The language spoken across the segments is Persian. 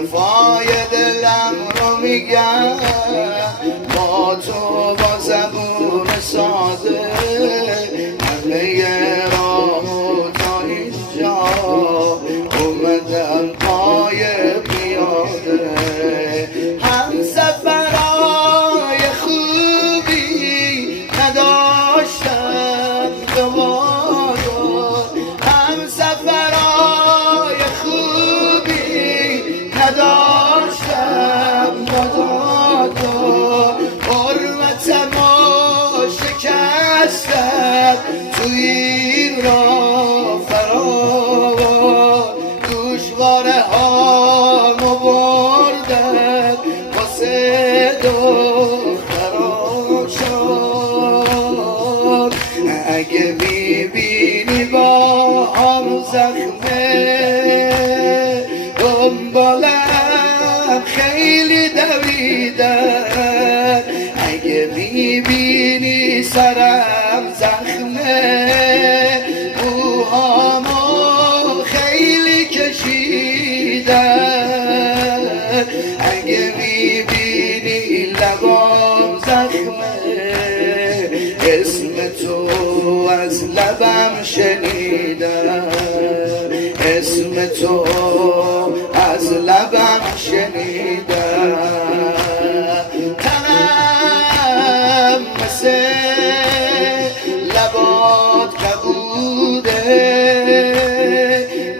حرفای دلم رو میگم با تو با زبون ساده همه راهو تا اینجا اومدم پای پیاده هم سفرهای خوبی نداشتم دوباره هم سفرهای خوبی نداشتم دوباره حرمتمو شکستم تو این راه فراوان گوشواره هامو بردم واسه دختران شد اگه میبینی با هم زخمه دنبالم خیلی دویدن اگه میبینی سرم زخمه موهامو خیلی کشیدن اگه میبینی لبام زخمه اسم تو از لبم شنیدم اسم تو از لبم شنیدم تنم مثل لبات کبوده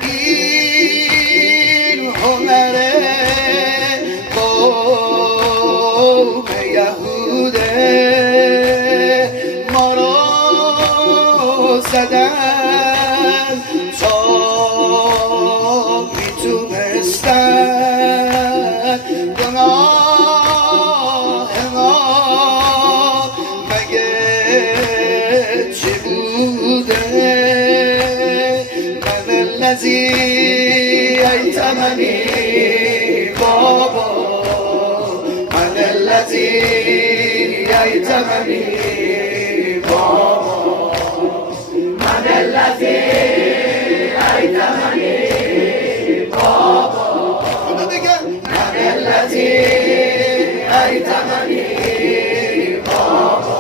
این هنر قوم یهوده ما رو زدن تا میتونستن گناه ما مگه چی بوده من الذی ایتمنی بابا من الذی ایتمنی بابا من الذی ایتمنی بابا من الذی ایتمنی بابا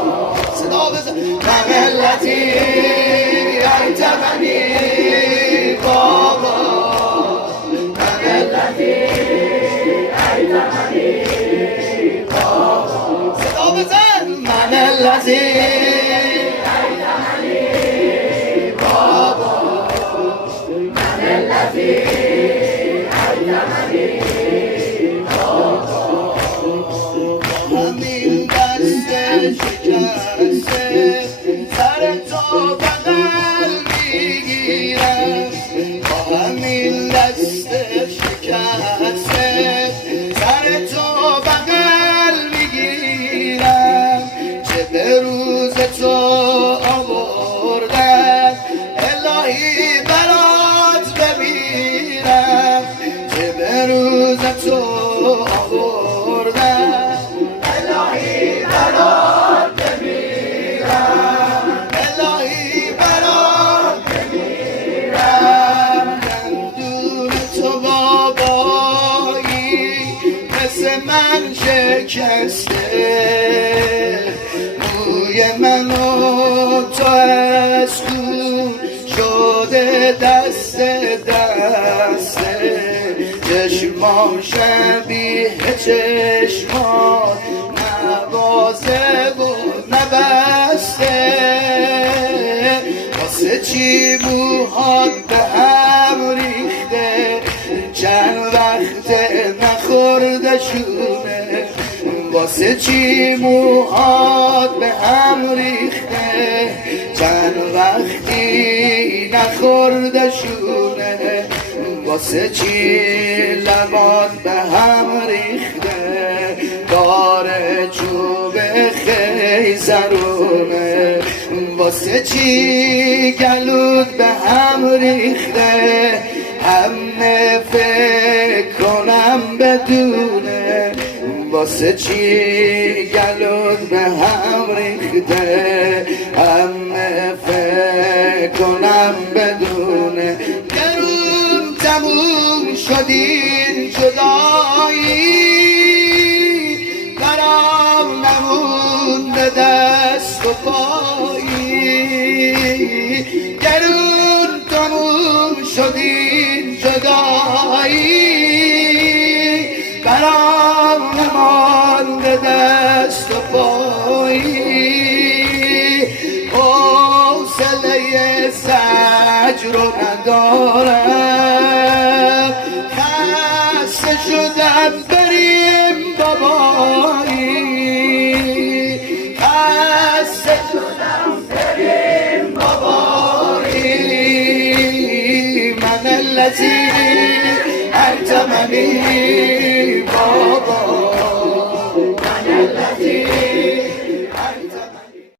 صدا بزن من الذی ایتمنی بابا من الذی ایتمنی بابا صدا بزن من الذی ایتمنی بابا من الذی ایتمنی بابا همین دست شکسته سر تو بغل میگیرم با همین دست شکسته سر تو بغل میگیرم چه به روز تو آوردن الهی برات بمیرم چه به روز تو آوردن الهی برات بمیرم الهی برات بمیرم دندون تو بابایی مثل من شکسته موی منو تو از خون شده دست دسته چشمام شبیه چشمان نبازه و نبسته واسه چی موهات به هم ریخته چند وقت نخورده شونه واسه چی موهات به هم ریخته چند وقتی نخورده شونه واسه چی لبات به هم ریخته داره چوب خیزرونه واسه چی گلود به هم ریخته همه فکر کنم بدونه واسه چی گلود به هم ریخته همه فکر کنم بدونه گرون تموم شدین جدا شدیم جدایی برام نمانده دست و پایی حوصله زجر رو ندارم خسته شدم بریم بابایی خسته شدم بریم بابایی من الذی التمنی بابا من الذی